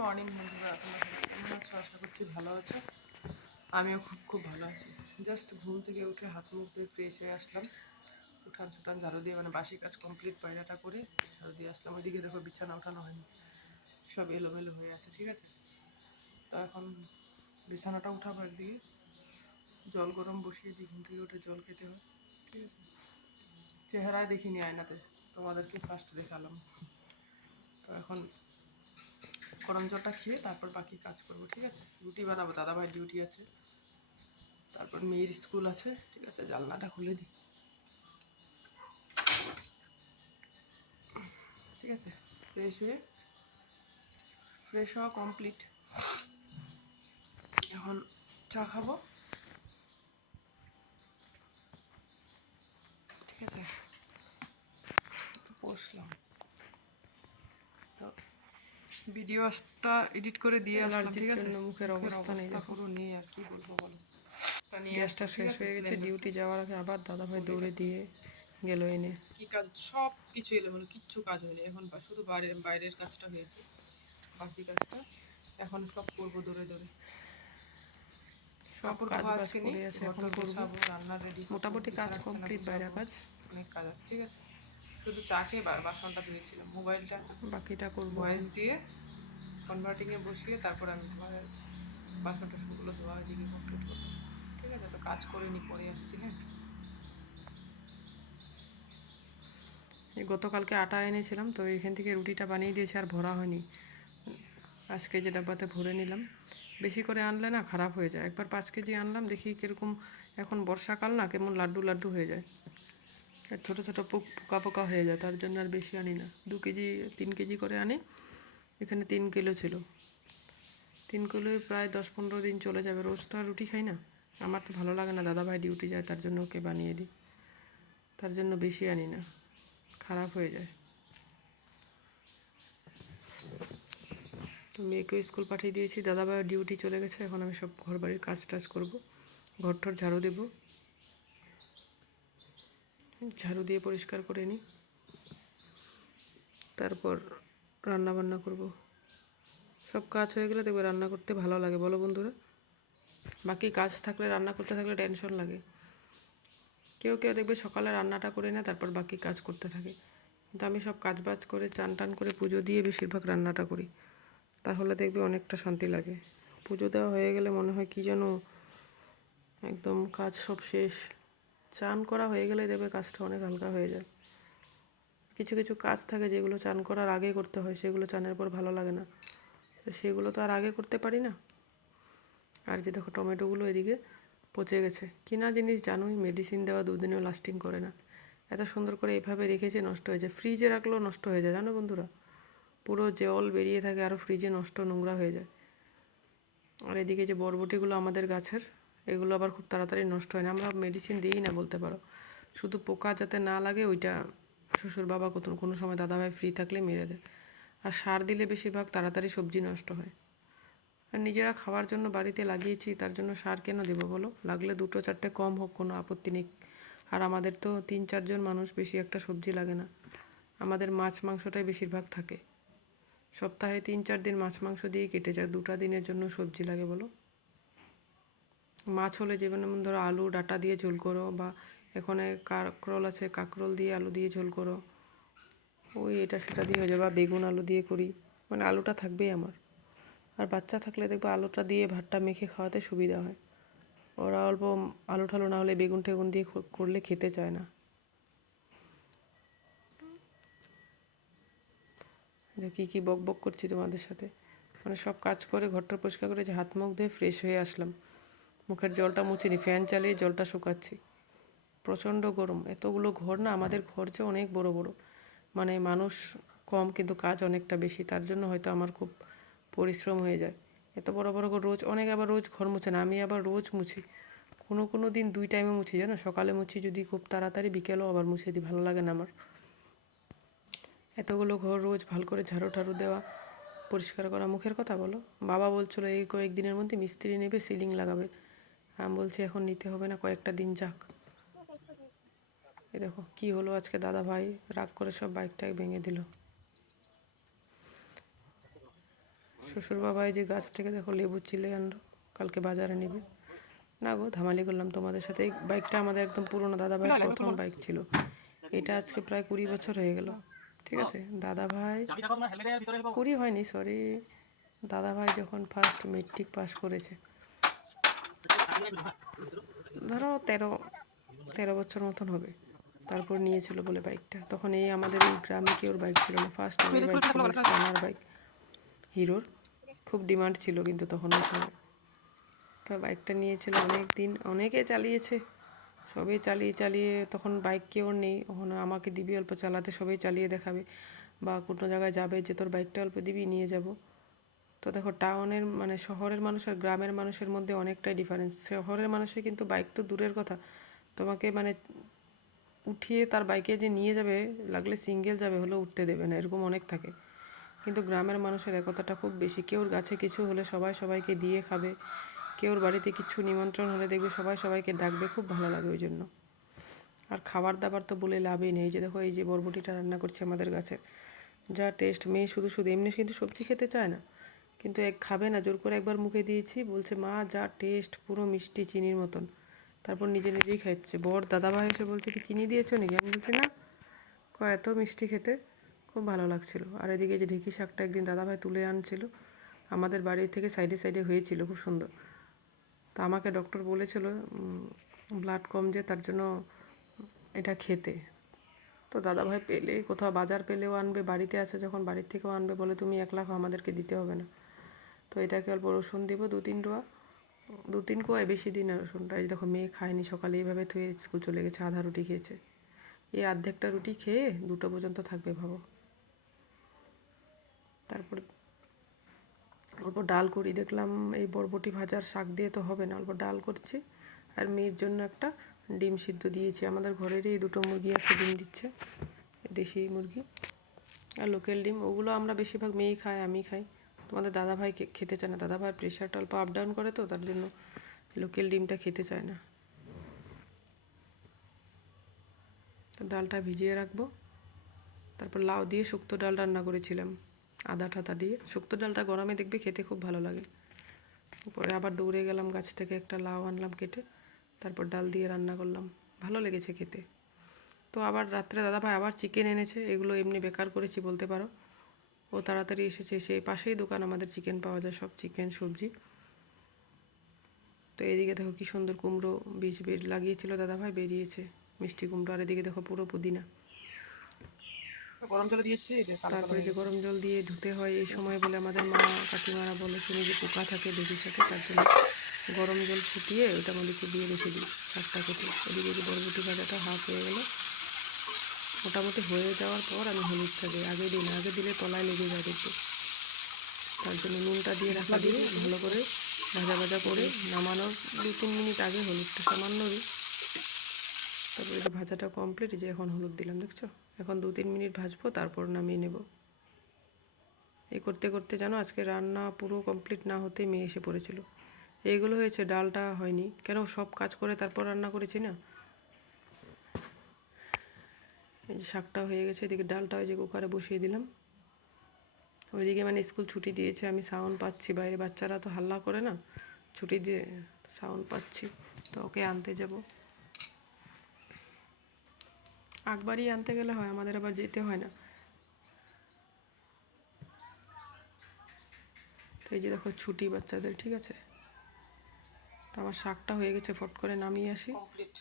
Morning বন্ধুরা, তোমরা সবাই কেমন আছো? আশা করছি ভালো আছো। আমিও খুব ভালো আছি। জাস্ট ঘুম থেকে উঠে হাত মুখ ধুয়ে ফ্রেশ হয়ে আসলাম। উঠান ছুটান ঝাড়ু দিয়ে মানে বাসি কাজ কমপ্লিট পায়রাটা করে ঝাড়ু দিয়ে আসলাম। ওইদিকে দেখো বিছানা ওঠানো হয়নি, সব এলোমেলো হয়ে আছে। ঠিক আছে, তো এখন বিছানাটা উঠাবো। একদিকে জল গরম বসিয়ে দিই, ঘুম থেকে উঠে জল খেতে হয়। ঠিক আছে, চেহারায় দেখিনি আয়নাতে, তোমাদেরকে ফার্স্ট দেখালাম। তো এখন গরম জলটা খেয়ে তারপর বাকি কাজ করবো। ঠিক আছে, রুটি বানাবো, দাদাভাই ডিউটি আছে, তারপর মেয়ের স্কুল আছে। ঠিক আছে, জানলাটা খুলে দিই। ঠিক আছে, ফ্রেশ হওয়া কমপ্লিট। এখন চা খাবো। ঠিক আছে, বসলাম তো ভিডিওটা এডিট করে দিয়ে আসলাম। ঠিক আছে, মুখের অবস্থা পুরো নেই, আর কি বলবো বলো। গ্যাসটা শেষ হয়ে গেছে। ডিউটি যাওয়ার আগে আবার দাদাভাই দৌড়ে দিয়ে গেল এনে। কি কাজ, সব কিছু এলোমেলো, কিচ্ছু কাজ হয়নি এখন, শুধু বাইরের কাজটা হয়েছে, বাকি কাজটা এখন সব করবো দৌড়ে দৌড়ে। সব কাজ বাজ করে আছে, এখন করবো। রান্না রেডি, মোটামুটি কাজ কমপ্লিট, বাইরের কাজ অনেক কাজ আছে। ঠিক আছে, শুধু চা খেয়ে বাসনটা ধুয়েছিলাম, মোবাইলটা বাকিটা করবো। ভয়েস দিয়ে কনভার্টিংয়ে বসিয়ে তারপর আমি তোমার বাসন টাসনগুলো ধোয়া দিকে কমপ্লিট করবো। ঠিক আছে, তো কাজ করে নি, পরে আসছি। হ্যাঁ, গতকালকে আটা এনেছিলাম, তো এখান থেকে রুটিটা বানিয়ে দিয়েছি, আর ভরা হয়নি। আজকে যে ডাব্বাতে ভরে নিলাম। বেশি করে আনলে না খারাপ হয়ে যায়। একবার 5 কেজি আনলাম, দেখি কীরকম, এখন বর্ষাকাল না, কেমন লাড্ডু লাড্ডু হয়ে যায়, আর ছোটো ছোটো পোকা পোকা হয়ে যায়। তার জন্য আর বেশি আনি না, 2 কেজি 3 কেজি করে আনি। এখানে 3 কিলো ছিল, 3 কিলোয় প্রায় 10-15 দিন চলে যাবে। রোজ তো আর রুটি খাই না, আমার তো ভালো লাগে না। দাদাভাই ডিউটি যায়, তার জন্য ওকে বানিয়ে দিই, তার জন্য বেশি আনি না, খারাপ হয়ে যায়। তো মেয়েকেও স্কুল পাঠিয়ে দিয়েছি, দাদাভাই ডিউটি চলে গেছে। এখন আমি সব ঘর বাড়ির কাজ টাজ করবো, ঘর ঠর ঝাড়ু দেবো, ঝাড়ু দিয়ে পরিষ্কার করে নিই, তারপর রান্না বান্না করব। সব কাজ হয়ে গেলে দেখবে রান্না করতে ভালো লাগে, বলো বন্ধুরা? বাকি কাজ থাকলে, রান্না করতে থাকলে টেনশন লাগে। কেউ কেউ দেখবে সকালে রান্নাটা করে নেয়, তারপর বাকি কাজ করতে থাকে। কিন্তু আমি সব কাজ বাজ করে চান টান করে পুজো দিয়ে বেশিরভাগ রান্নাটা করি, তাহলে দেখবে অনেকটা শান্তি লাগে। পুজো দেওয়া হয়ে গেলে মনে হয় কি যেন একদম কাজ সব শেষ। চান করা হয়ে গেলে দেখবে কাজটা অনেক হালকা হয়ে যায়। কিছু কিছু কাজ থাকে যেগুলো চান করার আগে করতে হয়, সেগুলো চানের পর ভালো লাগে না, তো সেগুলো তো আর আগে করতে পারি না। আর যে দেখো টমেটোগুলো এদিকে পচে গেছে, কিনা জিনিস জানোই, মেডিসিন দেওয়া 2 দিনেও লাস্টিং করে না। এত সুন্দর করে এভাবে রেখেছে, নষ্ট হয়ে যায়। ফ্রিজে রাখলেও নষ্ট হয়ে যায়, জানো বন্ধুরা? পুরো জল বেরিয়ে থাকে, আরও ফ্রিজে নষ্ট, নোংরা হয়ে যায়। আর এদিকে যে বরবটিগুলো আমাদের গাছের, এগুলো আবার খুব তাড়াতাড়ি নষ্ট হয় না। আমরা মেডিসিন দিই না বলতে পারো, শুধু পোকা যাতে না লাগে ওইটা শ্বশুর বাবা কোনো সময় দাদাভাই ফ্রি থাকলে মেরে দেয়। আর সার দিলে বেশিরভাগ তাড়াতাড়ি সবজি নষ্ট হয়। আর নিজেরা খাওয়ার জন্য বাড়িতে লাগিয়েছি, তার জন্য সার কেন দেবো বলো? লাগলে 2-4টে কম হোক, কোনো আপত্তি নেই। আর আমাদের তো 3-4 জন মানুষ, বেশি একটা সবজি লাগে না। আমাদের মাছ মাংসটাই বেশিরভাগ থাকে, সপ্তাহে 3-4 দিন মাছ মাংস দিয়ে কেটে যায়, 2টা দিনের জন্য সবজি লাগে বলো? মাছ হলে যেমন ধরো আলু ডাঁটা দিয়ে ঝোল করো, বা এখানে কাঁকরোল আছে, কাঁকরোল দিয়ে আলু দিয়ে ঝোল করো, ওই এটা সেটা দিয়ে হয়ে যাবে। বা বেগুন আলু দিয়ে করি, মানে আলুটা থাকবেই আমার। আর বাচ্চা থাকলে দেখবো আলুটা দিয়ে ভাতটা মেখে খাওয়াতে সুবিধা হয়। ওরা অল্প আলু ঠালু না হলে বেগুন টেগুন দিয়ে করলে খেতে চায় না। কী কী বক বক করছি তোমাদের সাথে, মানে সব কাজ করে ঘরটা পরিষ্কার করে যে হাত মুখ ধুয়ে ফ্রেশ হয়ে আসলাম। মুখের জলটা মুছিনি, ফ্যান চালিয়ে জলটা শুকাচ্ছি। প্রচণ্ড গরম, এতগুলো ঘর না, আমাদের ঘর যে অনেক বড় বড়, মানে মানুষ কম কিন্তু কাজ অনেকটা বেশি, তার জন্য হয়তো আমার খুব পরিশ্রম হয়ে যায়। এত বড় বড় ঘর রোজ, অনেক আবার রোজ ঘর মুছে না, আমি আবার রোজ মুছি। কোনো কোনো দিন 2 টাইমে মুছি, জানো? সকালে মুছি যদি খুব তাড়াতাড়ি, বিকেলেও আবার মুছে দিই, ভালো লাগে না আমার এতগুলো ঘর রোজ ভালো করে ঝাড়ু ঠাড়ু দেওয়া, পরিষ্কার করা। মুখের কথা বলো, বাবা বলছিল এই কয়েকদিনের মধ্যে মিস্ত্রি নেবে, সিলিং লাগাবে। আমি বলছি এখন নিতে হবে না, কয়েকটা দিন যাক। এই দেখো কী হলো আজকে, দাদা ভাই রাগ করে সব বাইকটাই ভেঙে দিল। শ্বশুর বাবা এই যে গাছ থেকে দেখো লেবু চিলে আনলো, কালকে বাজারে নেবে। না গো, ধামালি করলাম তোমাদের সাথে। এই বাইকটা আমাদের একদম পুরোনো দাদাভাইয়ের প্রথম বাইক ছিল। এটা আজকে প্রায় 20 বছর হয়ে গেল, ঠিক আছে। দাদাভাই 20 হয়নি, সরি, দাদাভাই যখন ফার্স্ট মেট্রিক পাস করেছে, ধরো 13 বছর মতন হবে, তারপর নিয়েছিল বলে বাইকটা। তখন এই আমাদের এই গ্রামে কেউর বাইক ছিল না, ফার্স্ট আমার বাইক ছিল স্প্লেন্ডার বাইক, হিরোর। খুব ডিমান্ড ছিল কিন্তু তখন ওই সময়। তো বাইকটা নিয়েছিল, অনেক দিন অনেকে চালিয়েছে, সবাই চালিয়ে চালিয়ে, তখন বাইক কেউ নেই, ওখানে আমাকে দিবি অল্প চালাতে, সবাই চালিয়ে দেখাবে, বা কোনো জায়গায় যাবে যে তোর বাইকটা অল্প দিবি নিয়ে যাব। তো দেখো টাউনের মানে শহরের মানুষ আর গ্রামের মানুষের মধ্যে অনেকটাই ডিফারেন্স। শহরের মানুষের কিন্তু বাইক তো দূরের কথা, তোমাকে মানে উঠিয়ে তার বাইকে যে নিয়ে যাবে, লাগলে সিঙ্গেল যাবে হলেও উঠতে দেবে না, এরকম অনেক থাকে। কিন্তু গ্রামের মানুষের একতাটা খুব বেশি। কেউর গাছে কিছু হলে সবাই সবাইকে দিয়ে খাবে, কেউর বাড়িতে কিছু নিমন্ত্রণ হলে দেখবে সবাই সবাইকে ডাকবে, খুব ভালো লাগে ওই জন্য। আর খাবার দাবার তো বলে লাভই নেই। যে দেখো এই যে বরবটিটা রান্না করছে আমাদের গাছে, যা টেস্ট। মেয়ে শুধু শুধু এমনি কিন্তু সবজি খেতে চায় না, কিন্তু এক খাবে না, জোর করে একবার মুখে দিয়েছি, বলছে মা যা টেস্ট, পুরো মিষ্টি চিনির মতন। তারপর নিজে নিজেই খাচ্ছে। বর দাদাভাই এসে বলছে কি চিনি দিয়েছো নাকি, আমি বলছি না, এত মিষ্টি খেতে, খুব ভালো লাগছিল। আর এদিকে যে ঢেঁকি শাকটা একদিন দাদাভাই তুলে আনছিল, আমাদের বাড়ি থেকে সাইডে সাইডে হয়েছিল, খুব সুন্দর। তো আমাকে ডক্টর বলেছিল ব্লাড কম, যে তার জন্য এটা খেতে। তো দাদাভাই পেলে, কোথাও বাজার পেলেও আনবে, বাড়িতে আছে যখন বাড়ির থেকেও আনবে, বলে তুমি 1 লাখ আমাদেরকে দিতে হবে না। তো এটাকে অল্প রসুন দিব, 2-3 কোয়ায়, বেশি দিন না রসুনটা। এই দেখো মেয়ে খায়নি, সকালে এইভাবে থুয়ে স্কুল চলে গেছে, আধা রুটি খেয়েছে। এই অর্ধেকটা রুটি খেয়ে 2টা পর্যন্ত থাকবে, ভাবো। তারপর অল্প ডাল করি, দেখলাম এই বরবটি ভাজার শাক দিয়ে তো হবে না, অল্প ডাল করছি। আর মেয়ের জন্য একটা ডিম সিদ্ধ দিয়েছি, আমাদের ঘরেরই 2টো মুরগি আছে, ডিম দিচ্ছে, দেশি মুরগি আর লোকাল ডিম। ওগুলো আমরা বেশিরভাগ মেয়েই খাই, আমি খাই। তোমাদের দাদাভাই খেতে চায় না, দাদাভাইয়ের প্রেশারটা অল্প আপ ডাউন করে, তো তার জন্য লোকাল ডিমটা খেতে চায় না। তো ডালটা ভিজিয়ে রাখবো। তারপর লাউ দিয়ে শুক্তো ডাল রান্না করেছিলাম, আদা ঠাতা দিয়ে। শুক্তো ডালটা গরমে দেখবে খেতে খুব ভালো লাগে। পরে আবার দৌড়ে গেলাম, গাছ থেকে একটা লাউ আনলাম কেটে, তারপর ডাল দিয়ে রান্না করলাম, ভালো লেগেছে খেতে। তো আবার রাত্রে দাদাভাই আবার চিকেন এনেছে, এগুলো এমনি বেকার করেছি বলতে পারো। ও তাড়াতাড়ি এসেছে, সেই পাশেই দোকান আমাদের, চিকেন পাওয়া যায়, সব চিকেন সবজি। তো এদিকে দেখো কি সুন্দর কুমড়ো বীজ লাগিয়েছিল দাদাভাই, বেরিয়েছে মিষ্টি কুমড়ো। আর এদিকে দেখো পুরো পুদিনা। গরম জলে দিয়েছি, তারপরে যে গরম জল দিয়ে ধুতে হয় এই সময়, বলে আমাদের মা কাকিমারা বলে শুনি যে পোকা থাকে বেবির সাথে, তার জন্য গরম জল ফুটিয়ে ওটা মলিকে দিয়ে রেখে দিই শাকটা কেটে। এদিকে যে বরবটি ভাজাটা হাফ হয়ে গেল, মোটামুটি হয়ে যাওয়ার পর আমি হলুদটা দিই, আগে দিই না, আগে দিলে তলায় লেগে যায় দেখবে। তার জন্য নুনটা দিয়ে রাখা দিয়ে ভালো করে ভাজা ভাজা করে নামানোর 2-3 মিনিট আগে হলুদটা সামান্য দিই। তারপরে যে ভাজাটা কমপ্লিট, যে এখন হলুদ দিলাম, দেখছো। এখন 2-3 মিনিট ভাজবো, তারপর নামিয়ে নেব। এই করতে করতে জানো আজকে রান্না পুরো কমপ্লিট না হতেই মেয়ে এসে পড়েছিল। এইগুলো হয়েছে, ডালটা হয়নি, কেন সব কাজ করে তারপর রান্না করেছি না। এই যে শাকটা হয়ে গেছে, এদিকে ডালটা ওই যে কুকারে বসিয়ে দিলাম। ওইদিকে মানে স্কুল ছুটি দিয়েছে, আমি সাউন্ড পাচ্ছি বাইরে, বাচ্চারা তো হাল্লা করে না, ছুটি দিয়ে সাউন্ড পাচ্ছি। তো ওকে আনতে যাব, একবারই আনতে গেলে হয়, আমাদের আবার যেতে হয় না। তো এই যে দেখো ছুটি বাচ্চাদের, ঠিক আছে। তো আমার শাকটা হয়ে গেছে, ফট করে নামিয়ে আসি,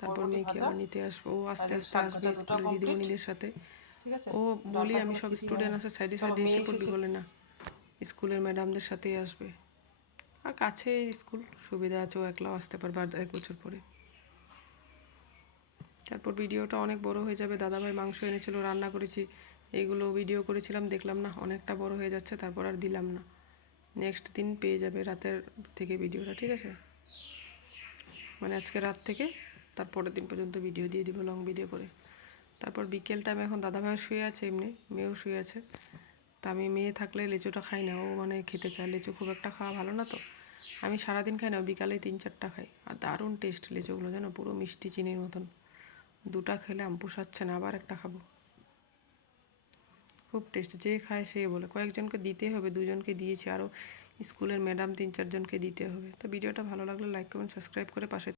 তারপর মেয়েকে আবার নিতে আসবো। ও আস্তে আস্তে আসবে স্কুলের দিদিমণিদের সাথে। ও বলি আমি সব স্টুডেন্ট আছে সাইডে সাইডে এসে পড়বি, বলে না, স্কুলের ম্যাডামদের সাথেই আসবে। আর কাছে স্কুল, সুবিধা আছে, ও একলাও আসতে পারবে আর 1 বছর পরে। তারপর ভিডিওটা অনেক বড় হয়ে যাবে। দাদাভাই মাংস এনেছিল, রান্না করেছি, এইগুলো ভিডিও করেছিলাম, দেখলাম না অনেকটা বড় হয়ে যাচ্ছে, তারপর আর দিলাম না। নেক্সট দিন পেয়ে যাবে রাতের থেকে ভিডিওটা, ঠিক আছে। মানে আজকে রাত থেকে তারপরের দিন পর্যন্ত ভিডিও দিয়ে দিব, লং ভিডিও করে। তারপর বিকেল টাইম, এখন দাদাভাই শুয়ে আছে, এমনি মেয়েও শুয়ে আছে। তা আমি মেয়ে থাকলে লিচুটা খাই না, ও মানে খেতে চায়, লিচু খুব একটা খাওয়া ভালো না তো। আমি সারাদিন খাই না, বিকালে 3-4টা খাই। আর দারুণ টেস্ট লিচুগুলো, জানো, পুরো মিষ্টি চিনির মতন। 2টা খেলে আম পোষাচ্ছে না, আবার একটা খাবো। খুব টেস্টি, যে খায় সে বলে। কয়েকজনকে দিতে হবে, দুজনকে দিয়েছি, আরও স্কুলের ম্যাডাম 3-4 জনকে দিতে হবে। তো ভিডিওটা ভালো লাগলে লাইক কমেন্ট সাবস্ক্রাইব করে পাশে